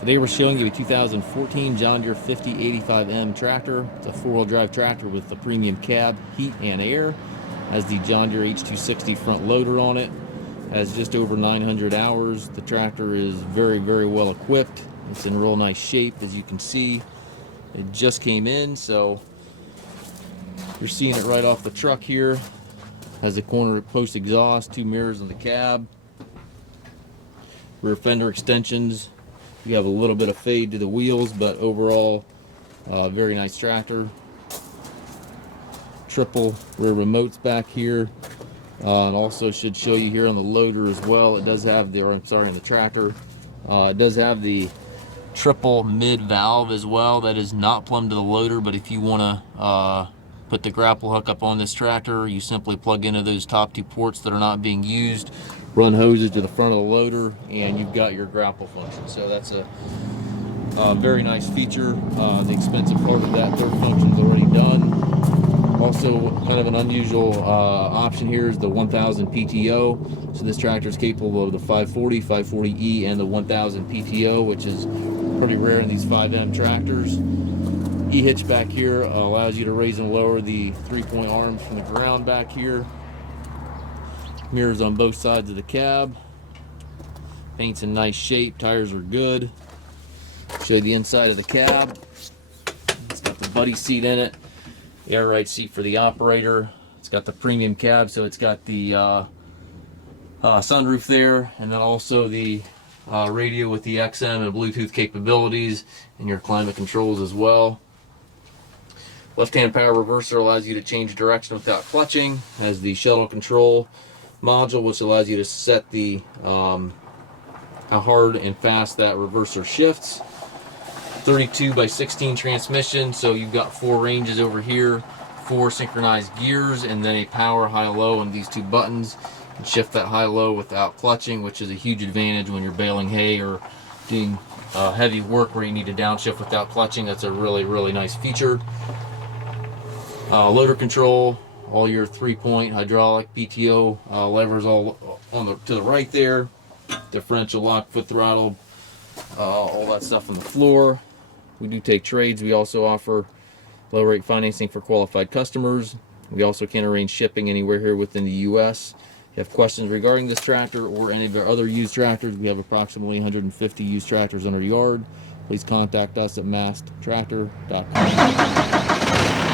Today we're showing you a 2014 John Deere 5085M tractor. It's a four-wheel drive tractor with the premium cab, heat and air. Has the John Deere H260 front loader on it. Has just over 900 hours. The tractor is very, very well equipped. It's in real nice shape, as you can see. It just came in, so you're seeing it right off the truck here. Has a corner post exhaust, two mirrors on the cab, rear fender extensions. You have a little bit of fade to the wheels, but overall, very nice tractor. Triple rear remotes back here, and also should show you here on the loader as well. It does have the, or I'm sorry, on the tractor, it does have the triple mid valve as well. That is not plumbed to the loader, but if you want to put the grapple hook up on this tractor, you simply plug into those top two ports that are not being used, run hoses to the front of the loader, and you've got your grapple function. So that's a very nice feature. The expensive part of that third function is already done. Also, kind of an unusual option here is the 1000 PTO. So this tractor is capable of the 540, 540E, and the 1000 PTO, which is pretty rare in these 5M tractors. Hitch back here allows you to raise and lower the 3-point arms from the ground back here. Mirrors on both sides of the cab. Paint's in nice shape. Tires are good. Show you the inside of the cab. It's got the buddy seat in it. The air ride seat for the operator. It's got the premium cab, so it's got the sunroof there, and then also the radio with the XM and Bluetooth capabilities, and your climate controls as well. Left-hand power reverser allows you to change direction without clutching. Has the shuttle control module, which allows you to set the how hard and fast that reverser shifts. 32/16 transmission, so you've got 4 ranges over here, 4 synchronized gears, and then a power high-low and these 2 buttons. You can shift that high-low without clutching, which is a huge advantage when you're baling hay or doing heavy work where you need to downshift without clutching. That's a really, really nice feature. Loader control, all your 3-point hydraulic PTO levers all on to the right there. Differential lock, foot throttle, all that stuff on the floor. We do take trades. We also offer low rate financing for qualified customers. We also can arrange shipping anywhere here within the U.S. If you have questions regarding this tractor or any of our other used tractors, we have approximately 150 used tractors in our yard. Please contact us at masttractor.com.